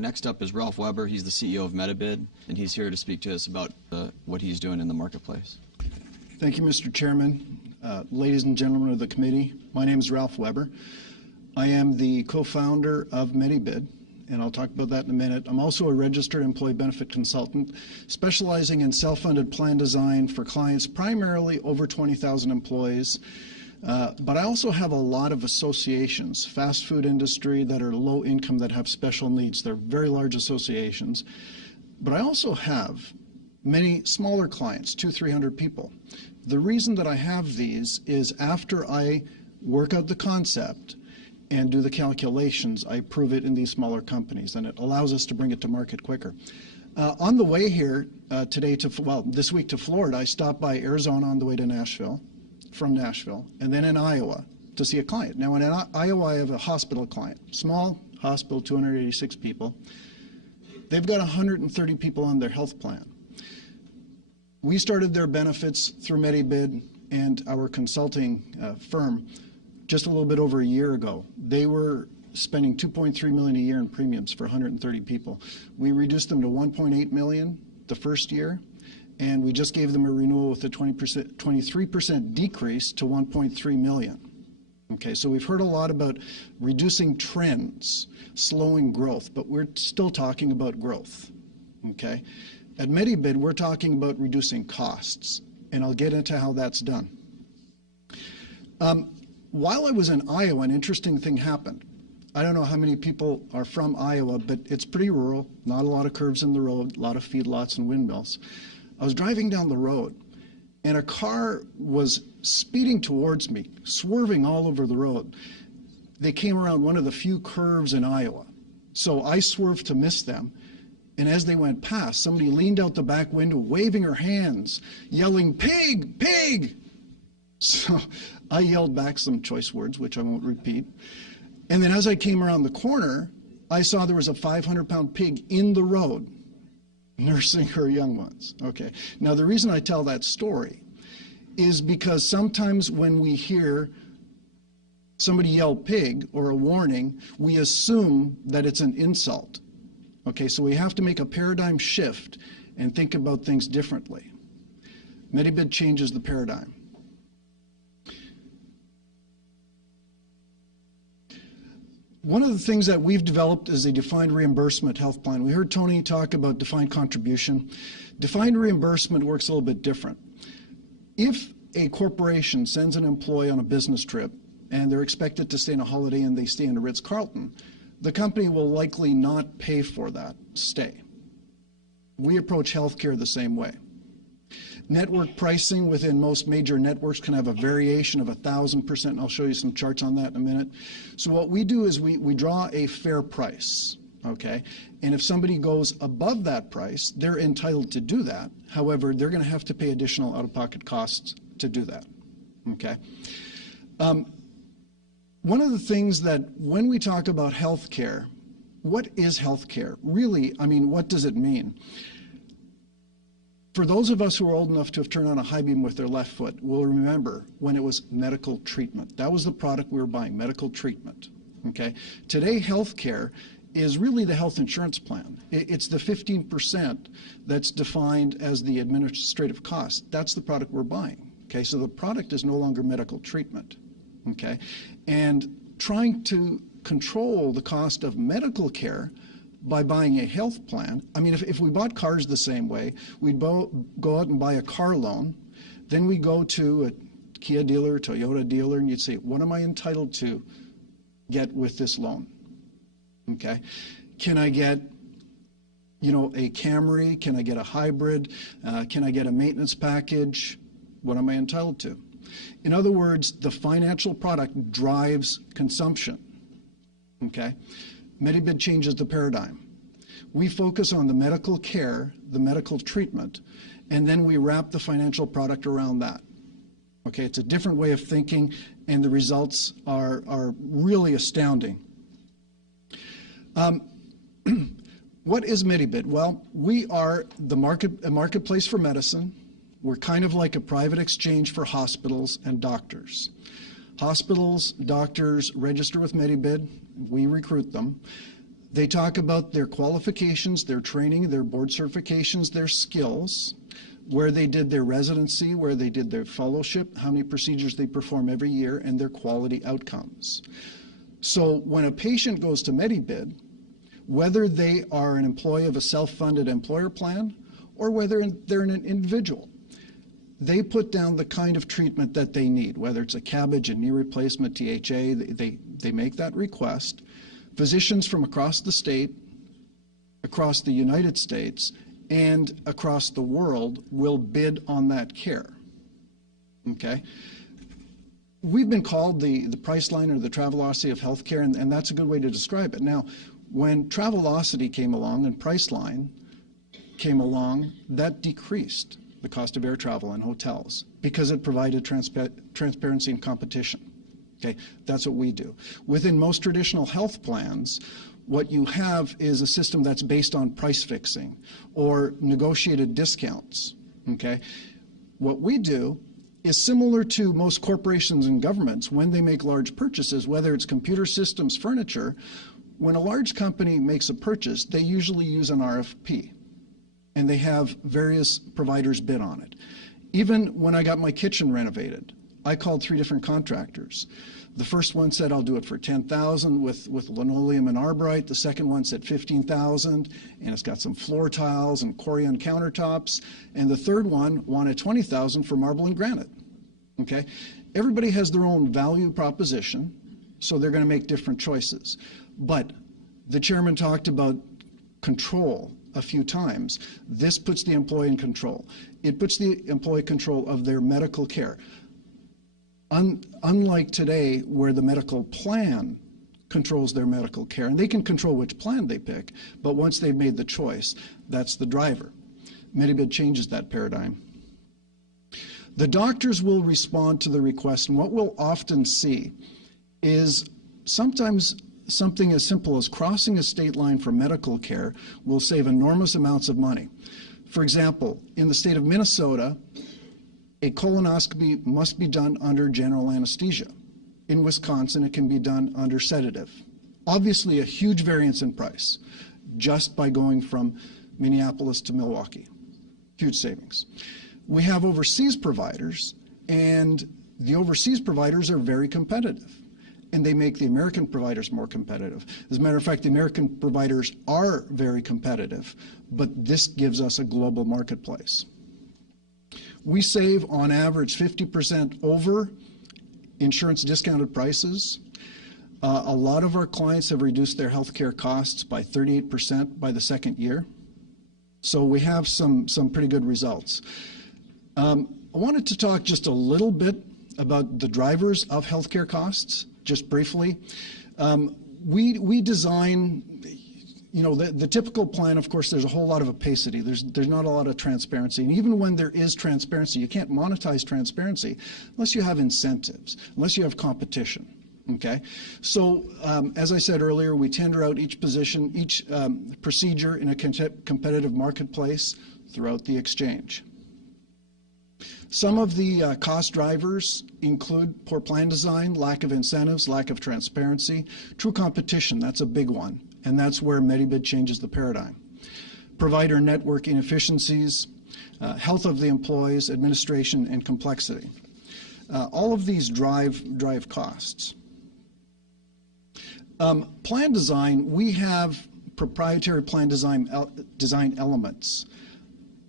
Next up is Ralph Weber. He's the CEO of MediBid, and he's here to speak to us about what he's doing in the marketplace. Thank you, Mr. Chairman. Ladies and gentlemen of the committee, my name is Ralph Weber. I am the co-founder of MediBid, and I'll talk about that in a minute. I'm also a registered employee benefit consultant, specializing in self-funded plan design for clients primarily over 20,000 employees. But I also have a lot of associations, fast food industry that are low income that have special needs. They're very large associations. But I also have many smaller clients, 200-300 people. The reason that I have these is after I work out the concept and do the calculations, I prove it in these smaller companies, and it allows us to bring it to market quicker. On the way here this week to Florida, I stopped by Arizona on the way to Nashville, from Nashville, and then in Iowa to see a client. Now in Iowa, I have a hospital client, small hospital, 286 people. They've got 130 people on their health plan. We started their benefits through MediBid and our consulting firm just a little bit over a year ago. They were spending $2.3 million a year in premiums for 130 people. We reduced them to $1.8 million the first year, and we just gave them a renewal with a 23% decrease to $1.3 million. Okay, so we've heard a lot about reducing trends, slowing growth, but we're still talking about growth. Okay, at MediBid, we're talking about reducing costs, and I'll get into how that's done. While I was in Iowa, an interesting thing happened. I don't know how many people are from Iowa, but it's pretty rural, not a lot of curves in the road, a lot of feedlots and windmills. I was driving down the road, and a car was speeding towards me, swerving all over the road. They came around one of the few curves in Iowa. So I swerved to miss them, and as they went past, somebody leaned out the back window, waving her hands, yelling, "Pig! Pig!" So I yelled back some choice words, which I won't repeat. And then as I came around the corner, I saw there was a 500-pound pig in the road, nursing her young ones. Okay. Now, the reason I tell that story is because sometimes when we hear somebody yell pig or a warning, we assume that it's an insult. Okay, so we have to make a paradigm shift and think about things differently. MediBid changes the paradigm. One of the things that we've developed is a defined reimbursement health plan. We heard Tony talk about defined contribution. Defined reimbursement works a little bit different. If a corporation sends an employee on a business trip and they're expected to stay on a holiday and they stay in a Ritz-Carlton, the company will likely not pay for that stay. We approach healthcare the same way. Network pricing within most major networks can have a variation of 1,000%, and I'll show you some charts on that in a minute. So what we do is we draw a fair price, okay? And if somebody goes above that price, they're entitled to do that. However, they're going to have to pay additional out-of-pocket costs to do that, okay? One of the things that when we talk about healthcare, what is healthcare? Really, I mean, what does it mean? For those of us who are old enough to have turned on a high beam with their left foot, will remember when it was medical treatment. That was the product we were buying, medical treatment. Okay? Today, healthcare is really the health insurance plan. It's the 15% that's defined as the administrative cost. That's the product we're buying. Okay? So the product is no longer medical treatment. Okay? And trying to control the cost of medical care by buying a health plan. I mean, if we bought cars the same way, we'd go out and buy a car loan, then we go to a Kia dealer, Toyota dealer, and you'd say, what am I entitled to get with this loan? Okay. Can I get, a Camry? Can I get a hybrid? Can I get a maintenance package? What am I entitled to? In other words, the financial product drives consumption. Okay. MediBid changes the paradigm. We focus on the medical care, the medical treatment, and then we wrap the financial product around that. Okay, it's a different way of thinking, and the results are really astounding. What is MediBid? Well, we are a marketplace for medicine. We're kind of like a private exchange for hospitals and doctors. Hospitals, doctors register with MediBid. We recruit them. They talk about their qualifications, their training, their board certifications, their skills, where they did their residency, where they did their fellowship, how many procedures they perform every year, and their quality outcomes. So when a patient goes to MediBid, whether they are an employee of a self-funded employer plan or whether they're an individual, they put down the kind of treatment that they need, whether it's a CABG, a knee replacement, THA, they make that request. Physicians from across the state, across the United States, and across the world will bid on that care, okay? We've been called the Priceline or the Travelocity of healthcare, and that's a good way to describe it. Now, when Travelocity came along and Priceline came along, that decreased the cost of air travel and hotels because it provided transparency and competition. Okay, that's what we do. Within most traditional health plans, what you have is a system that's based on price fixing or negotiated discounts. Okay, what we do is similar to most corporations and governments when they make large purchases, whether it's computer systems, furniture. When a large company makes a purchase, they usually use an RFP, and they have various providers bid on it. Even when I got my kitchen renovated, I called 3 different contractors. The first one said, I'll do it for $10,000 with linoleum and arborite. The second one said $15,000, and it's got some floor tiles and Corian countertops. And the third one wanted $20,000 for marble and granite. Okay? Everybody has their own value proposition, so they're going to make different choices. But the chairman talked about control a few times. This puts the employee in control. It puts the employee in control of their medical care. Unlike today, where the medical plan controls their medical care, and they can control which plan they pick, but once they've made the choice, that's the driver. MediBid changes that paradigm. The doctors will respond to the request, and what we'll often see is sometimes something as simple as crossing a state line for medical care will save enormous amounts of money. For example, in the state of Minnesota, a colonoscopy must be done under general anesthesia. In Wisconsin, it can be done under sedative. Obviously, a huge variance in price just by going from Minneapolis to Milwaukee. Huge savings. We have overseas providers, and the overseas providers are very competitive, and they make the American providers more competitive. As a matter of fact, the American providers are very competitive, but this gives us a global marketplace. We save on average 50% over insurance discounted prices. A lot of our clients have reduced their healthcare costs by 38% by the second year. So we have some pretty good results. I wanted to talk just a little bit about the drivers of healthcare costs, just briefly. We design, you know, the typical plan, of course, there's a whole lot of opacity. There's not a lot of transparency. And even when there is transparency, you can't monetize transparency unless you have incentives, unless you have competition. Okay? So, as I said earlier, we tender out each position, each procedure in a competitive marketplace throughout the exchange. Some of the cost drivers include poor plan design, lack of incentives, lack of transparency, true competition, that's a big one. And that's where MediBid changes the paradigm. Provider network inefficiencies, health of the employees, administration, and complexity. All of these drive costs. Plan design, we have proprietary plan design elements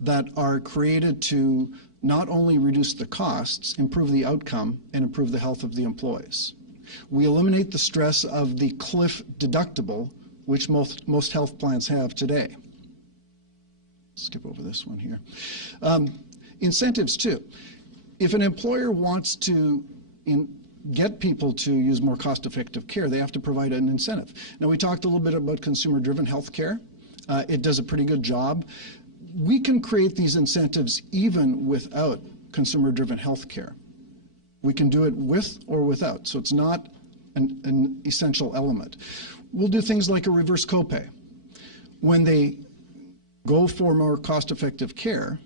that are created to not only reduce the costs, improve the outcome, and improve the health of the employees. We eliminate the stress of the cliff deductible, which most health plans have today. Skip over this one here. Incentives too. If an employer wants to get people to use more cost-effective care, they have to provide an incentive. Now, we talked a little bit about consumer-driven health care. It does a pretty good job. We can create these incentives even without consumer-driven health care. We can do it with or without, so it's not an essential element. We'll do things like a reverse copay. When they go for more cost-effective care,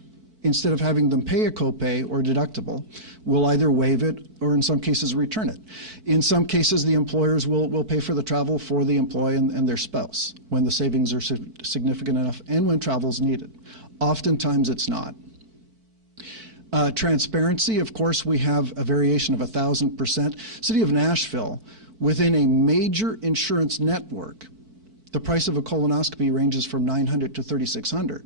instead of having them pay a copay or deductible, will either waive it or in some cases return it. In some cases, the employers will pay for the travel for the employee and their spouse when the savings are significant enough and when travel is needed. Oftentimes it's not. Transparency, of course, we have a variation of 1,000%. City of Nashville, within a major insurance network, the price of a colonoscopy ranges from $900 to $3,600.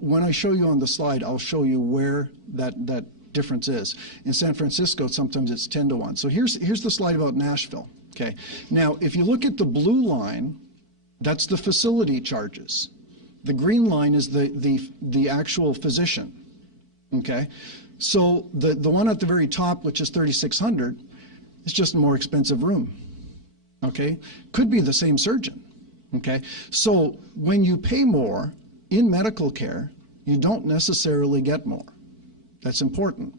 When I show you on the slide, I'll show you where that difference is. In San Francisco, sometimes it's 10 to 1. So here's the slide about Nashville. Okay. Now, if you look at the blue line, that's the facility charges. The green line is the actual physician. Okay. So the one at the very top, which is $3,600, is just a more expensive room. Okay. Could be the same surgeon. Okay. So when you pay more in medical care, you don't necessarily get more. That's important.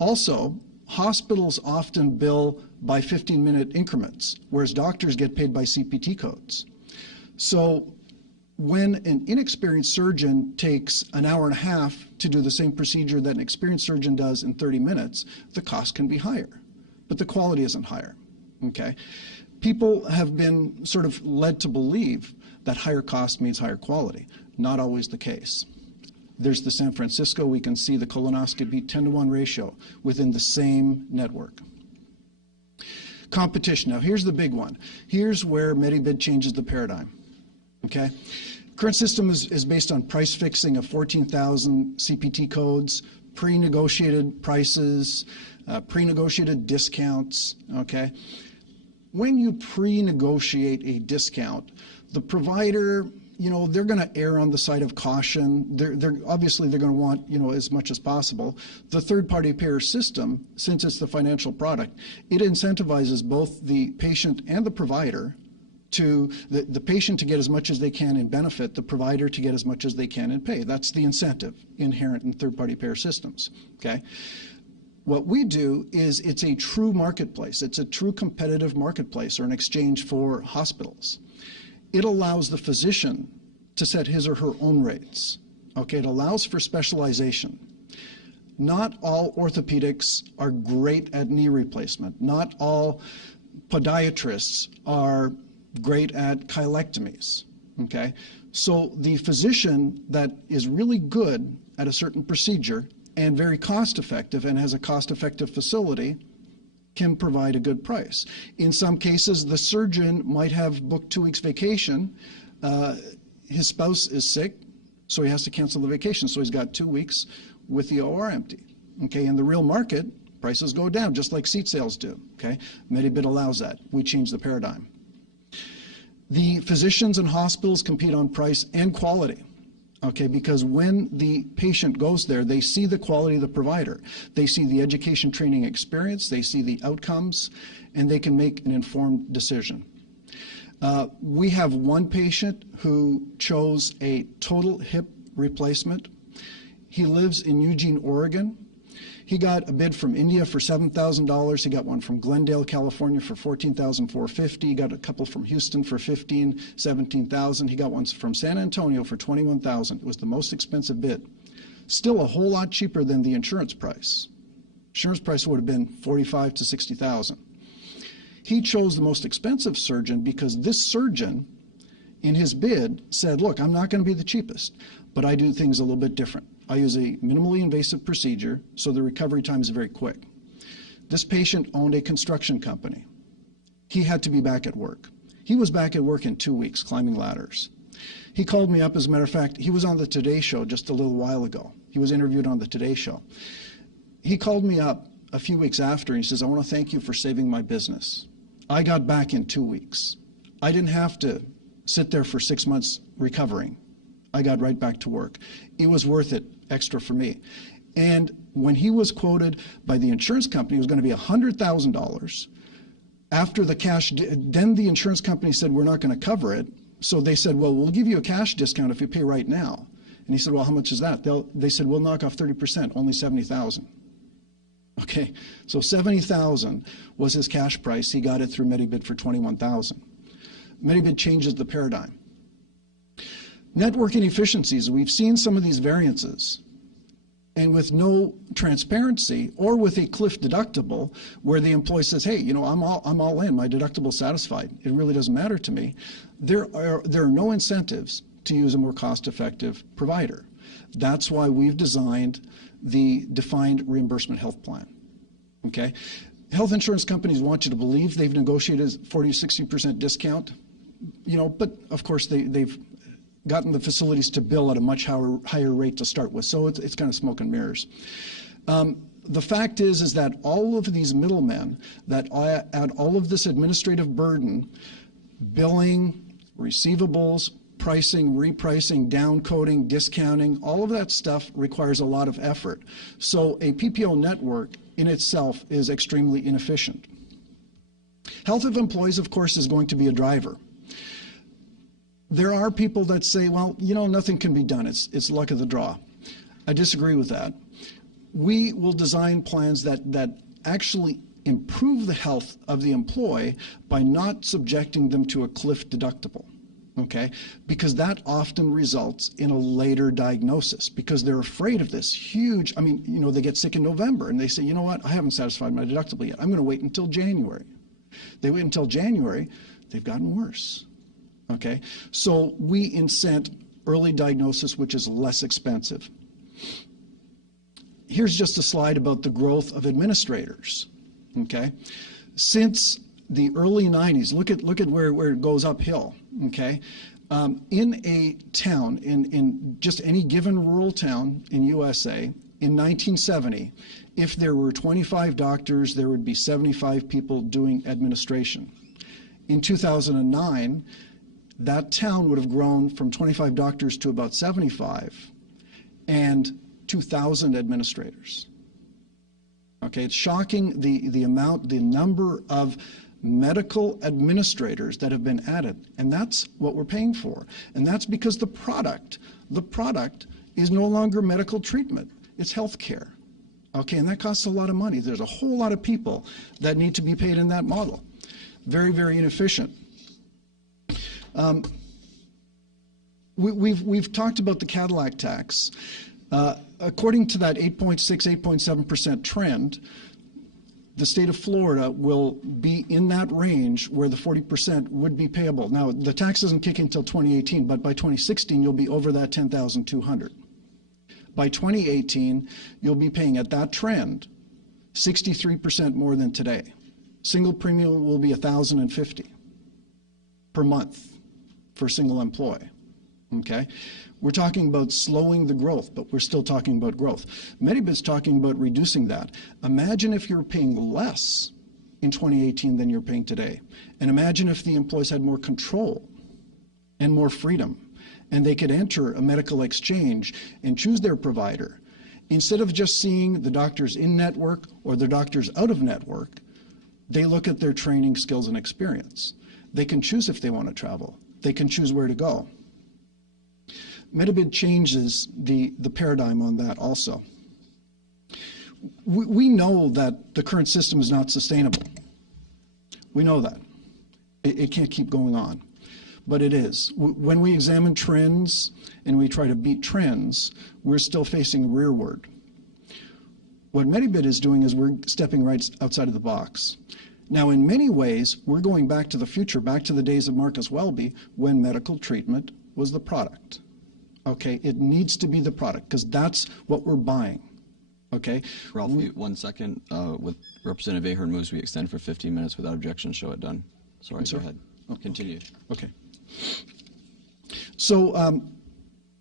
Also, hospitals often bill by 15-minute increments, whereas doctors get paid by CPT codes. So when an inexperienced surgeon takes an hour and a half to do the same procedure that an experienced surgeon does in 30 minutes, the cost can be higher, but the quality isn't higher. Okay? People have been sort of led to believe that higher cost means higher quality. Not always the case. There's the San Francisco, we can see the colonoscopy 10 to 1 ratio within the same network. Competition. Now here's the big one. Here's where MediBid changes the paradigm. Okay? Current system is based on price fixing of 14,000 CPT codes, pre-negotiated prices, pre-negotiated discounts. Okay? When you pre-negotiate a discount, the provider, they're going to err on the side of caution. Obviously they're going to want, as much as possible. The third-party payer system, since it's the financial product, it incentivizes both the patient and the provider to the patient to get as much as they can in benefit, the provider to get as much as they can in pay. That's the incentive inherent in third-party payer systems. Okay. What we do is it's a true marketplace. It's a true competitive marketplace or an exchange for hospitals. It allows the physician to set his or her own rates. Okay, it allows for specialization. Not all orthopedics are great at knee replacement. Not all podiatrists are great at chelectomies. Okay, so the physician that is really good at a certain procedure and very cost-effective and has a cost-effective facility can provide a good price. In some cases, the surgeon might have booked 2 weeks vacation. His spouse is sick, so he has to cancel the vacation. So he's got 2 weeks with the OR empty. Okay, in the real market, prices go down, just like seat sales do. Okay, MediBid allows that. We change the paradigm. The physicians and hospitals compete on price and quality. Okay, because when the patient goes there, they see the quality of the provider. They see the education, training, experience. They see the outcomes, and they can make an informed decision. We have one patient who chose a total hip replacement. He lives in Eugene, Oregon. He got a bid from India for $7,000. He got one from Glendale, California for $14,450. He got a couple from Houston for $15,000, $17,000. He got one from San Antonio for $21,000. It was the most expensive bid. Still a whole lot cheaper than the insurance price. Insurance price would have been $45,000 to $60,000. He chose the most expensive surgeon because this surgeon, in his bid, said, look, I'm not going to be the cheapest, but I do things a little bit different. I use a minimally invasive procedure, so the recovery time is very quick. This patient owned a construction company. He had to be back at work. He was back at work in 2 weeks, climbing ladders. He called me up, as a matter of fact, he was on the Today Show just a little while ago. He was interviewed on the Today Show. He called me up a few weeks after, and he says, I want to thank you for saving my business. I got back in 2 weeks. I didn't have to sit there for 6 months recovering. I got right back to work. It was worth it extra for me. And when he was quoted by the insurance company, it was going to be $100,000. After the cash, then the insurance company said, we're not going to cover it. So they said, well, we'll give you a cash discount if you pay right now. And he said, well, how much is that? They said, we'll knock off 30%, only $70,000. Okay, so $70,000 was his cash price. He got it through MediBid for $21,000. MediBid changes the paradigm. Network inefficiencies, we've seen some of these variances. And with no transparency, or with a cliff deductible where the employee says, hey, you know, I'm all in, my deductible's satisfied, it really doesn't matter to me, there are no incentives to use a more cost-effective provider. That's why we've designed the defined reimbursement health plan. Okay? Health insurance companies want you to believe they've negotiated a 40 or 60% discount, you know, but of course they've gotten the facilities to bill at a much higher rate to start with. So it's kind of smoke and mirrors. The fact is that all of these middlemen that add all of this administrative burden, billing, receivables, pricing, repricing, downcoding, discounting, all of that stuff requires a lot of effort. So a PPO network in itself is extremely inefficient. Health of employees, of course, is going to be a driver. There are people that say, well, you know, nothing can be done. It's luck of the draw. I disagree with that. We will design plans that actually improve the health of the employee by not subjecting them to a cliff deductible. Okay, because that often results in a later diagnosis because they're afraid of this huge, I mean, you know, they get sick in November and they say, you know what, I haven't satisfied my deductible yet. I'm going to wait until January. They wait until January, they've gotten worse. Okay, so we incent early diagnosis, which is less expensive. Here's just a slide about the growth of administrators. Okay, since the early 90s, look at where it goes uphill. Okay, in a town, in just any given rural town in USA, in 1970, if there were 25 doctors, there would be 75 people doing administration. In 2009, that town would have grown from 25 doctors to about 75 and 2,000 administrators. Okay, it's shocking the number of medical administrators that have been added, and that's what we're paying for. And that's because the product is no longer medical treatment, it's health care. Okay, and that costs a lot of money. There's a whole lot of people that need to be paid in that model. Very, very inefficient. We've talked about the Cadillac tax. According to that 8.6, 8.7% trend, the state of Florida will be in that range where the 40% would be payable. Now, the tax doesn't kick in until 2018, but by 2016, you'll be over that $10,200. By 2018, you'll be paying at that trend 63% more than today. Single premium will be $1,050 per month for a single employee. Okay? We're talking about slowing the growth, but we're still talking about growth. MediBid's talking about reducing that. Imagine if you're paying less in 2018 than you're paying today. And imagine if the employees had more control and more freedom, and they could enter a medical exchange and choose their provider. Instead of just seeing the doctors in network or the doctors out of network, they look at their training, skills, and experience. They can choose if they want to travel. They can choose where to go. MediBid changes the paradigm on that also. We know that the current system is not sustainable. We know that. It can't keep going on, but it is. When we examine trends and we try to beat trends, we're still facing rearward. What MediBid is doing is we're stepping right outside of the box. Now, in many ways, we're going back to the future, back to the days of Marcus Welby, when medical treatment was the product. Okay, it needs to be the product because that's what we're buying. Okay? Ralph, 1 second. With Representative Ahern moves, we extend for 15 minutes without objection. Show it done. Sorry, go ahead. Oh, continue. Okay. So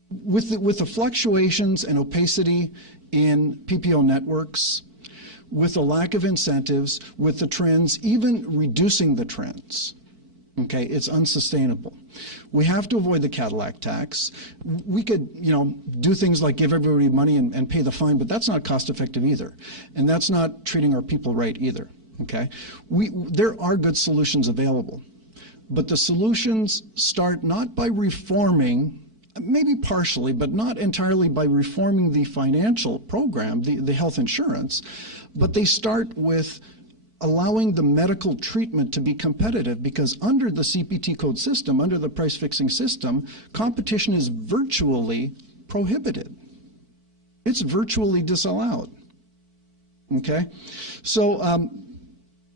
with the fluctuations and opacity in PPO networks, with the lack of incentives, with the trends, even reducing the trends, okay, it's unsustainable. We have to avoid the Cadillac tax. We could, you know, do things like give everybody money and pay the fine, but that's not cost effective either. And that's not treating our people right either, okay? There are good solutions available, but the solutions start not by reforming, maybe partially, but not entirely by reforming the financial program, the health insurance, but they start with allowing the medical treatment to be competitive, because under the CPT code system, under the price fixing system, competition is virtually prohibited. It's virtually disallowed. Okay? So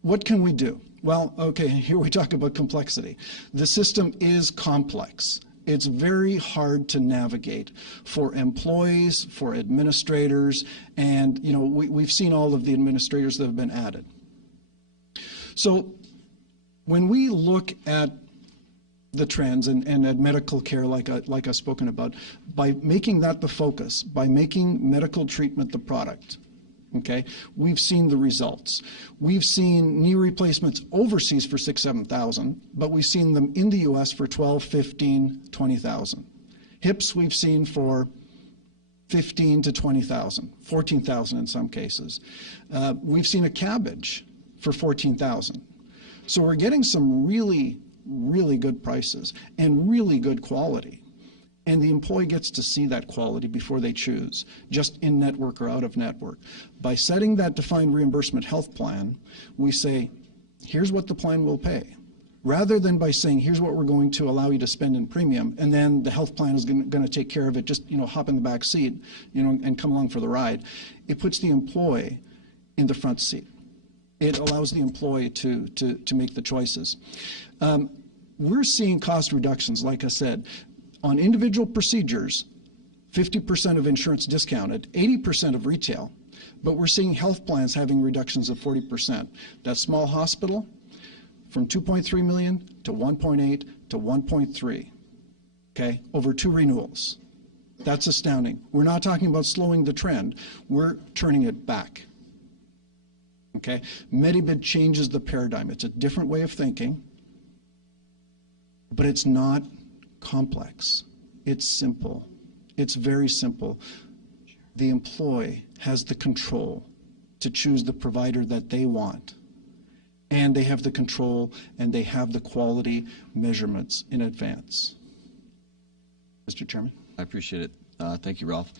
what can we do? Well, okay, here we talk about complexity. The system is complex. It's very hard to navigate for employees, for administrators, and we've seen all of the administrators that have been added. So when we look at the trends and at medical care, like I've spoken about, by making that the focus, by making medical treatment the product, okay, we've seen the results. We've seen knee replacements overseas for 6,000, 7,000, but we've seen them in the U.S. for 12,000, 15,000, 20,000. Hips we've seen for 15,000 to 20,000, 14,000 in some cases. We've seen a cabbage for 14,000. So we're getting some really, really good prices and really good quality. And the employee gets to see that quality before they choose, just in network or out of network. By setting that defined reimbursement health plan, we say, here's what the plan will pay. Rather than by saying, here's what we're going to allow you to spend in premium, and then the health plan is going to take care of it, just hop in the back seat, and come along for the ride. It puts the employee in the front seat. It allows the employee to make the choices. We're seeing cost reductions, like I said. On individual procedures, 50% of insurance discounted, 80% of retail, but we're seeing health plans having reductions of 40%. That small hospital, from 2.3 million to 1.8 to 1.3, okay, over 2 renewals. That's astounding. We're not talking about slowing the trend. We're turning it back. Okay? MediBid changes the paradigm. It's a different way of thinking, but it's not complex. It's simple. It's very simple. The employee has the control to choose the provider that they want, and they have the control and they have the quality measurements in advance. Mr. Chairman? I appreciate it. Thank you, Ralph.